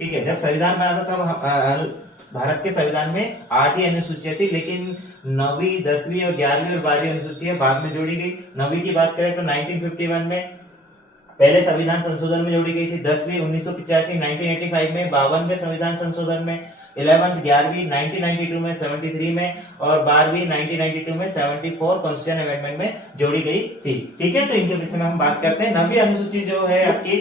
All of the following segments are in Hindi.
ठीक है, जब संविधान बना था तब भारत के संविधान में 8 ही अनुसूचियां थी, लेकिन 9वीं, 10वीं और 11वीं और 12वीं अनुसूचियां बाद में जोड़ी गई। 9वीं की बात करें तो 1951 में पहले संविधान संशोधन में जोड़ी गई थी, 10वीं 1985 1985 में, 52वें संविधान संशोधन में, 11th 11वीं 1992 में, 73 में और 12वीं 1992 में 74 कॉन्स्टिट्यूशन अमेंडमेंट में जोड़ी गई थी। ठीक है, तो इनके विषय में हम बात करते हैं। 9वीं अनुसूची जो है आपकी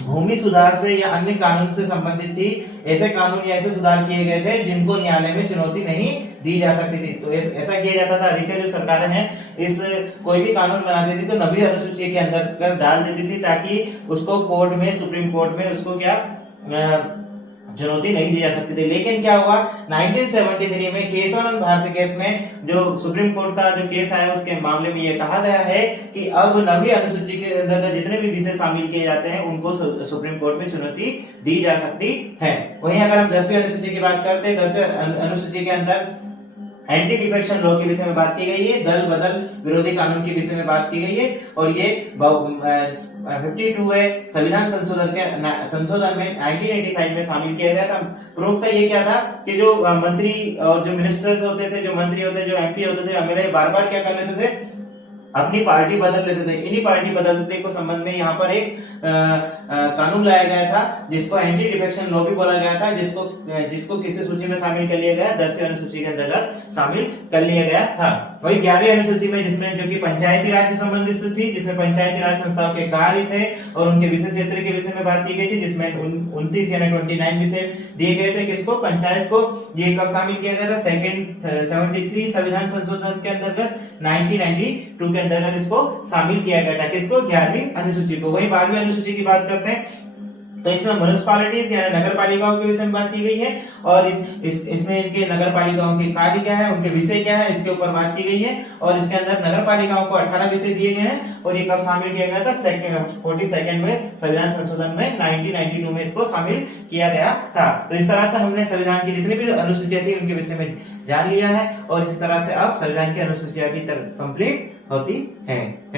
भूमि सुधार से या अन्य कानून से संबंधित थी। ऐसे कानून या ऐसे सुधार किए गए थे जिनको न्यायालय में चुनौती नहीं दी जा सकती थी। तो ऐसा किया जाता था, अधिकतर जो सरकारें हैं इस कोई भी कानून बनाती थी तो 9वीं अनुसूची के अंदर डाल देती थी, ताकि उसको कोर्ट में, सुप्रीम कोर्ट में उसको क्या चुनौती नहीं दी जा सकती थी। लेकिन क्या हुआ, 1973 में केशवानंद भारती केस में जो सुप्रीम कोर्ट का जो केस आया उसके मामले में यह कहा गया है कि अब 9वीं अनुसूची के अंदर जितने भी विषय शामिल किए जाते हैं उनको सुप्रीम कोर्ट में चुनौती दी जा सकती है। वहीं अगर हम 10वीं अनुसूची की बात करते हैं, 10वीं अनुसूची के अंदर एंटी डिफेक्शन लॉ के विषय में बात की गई है, दल बदल विरोधी कानून के विषय में बात की गई है, और ये 52 है संविधान संशोधन में 1985 में शामिल किया गया था। प्रमुखता ये क्या था कि जो मंत्री और जो मिनिस्टर्स होते थे, जो मंत्री होते, जो एमपी होते थे, एमएलए बार बार क्या कर लेते थे, अपनी पार्टी बदल लेते थे। इन्हीं पार्टी बदलने को संबंध में यहाँ पर एक कानून लाया गया था जिसको एंटी डिफेक्शन लॉ भी बोला गया था, जिसको किसी सूची में शामिल कर लिया गया, 10वीं अनुसूची के अंतर्गत शामिल कर लिया गया था। वही 11वीं अनुसूची में जिसमें जो कि पंचायती राज से संबंधित थी, जिसमें पंचायती राज संस्थाओं के कार्य थे और उनके विषय क्षेत्र के विषय में बात की गई थी, जिसमें 29 यानी 29 विषय दिए गए थे। किसको? पंचायत को। ये कब शामिल किया गया था? 73 संविधान संशोधन के अंतर्गत 1992 के अंतर्गत इसको शामिल किया गया था। किसको? 11वीं अनुसूची को। वही 12वीं अनुसूची की बात करते हैं तो इसमें म्युनिसिपैलिटीज यानी नगर पालिकाओं के विषय में बात की गई है, और इसमें इनके नगर पालिकाओं के कार्य क्या है, उनके विषय क्या है, इसके ऊपर बात की गई है। और इसके अंदर नगर पालिकाओं को 18 विषय दिए गए हैं, और ये कब शामिल किया गया था? 42 में संविधान संशोधन में 1992 में इसको शामिल किया गया था। तो इस तरह से हमने संविधान की जितनी भी अनुसूचियां थी उनके विषय में जान लिया है, और इस तरह से अब संविधान की अनुसूचियां भी कंप्लीट होती है।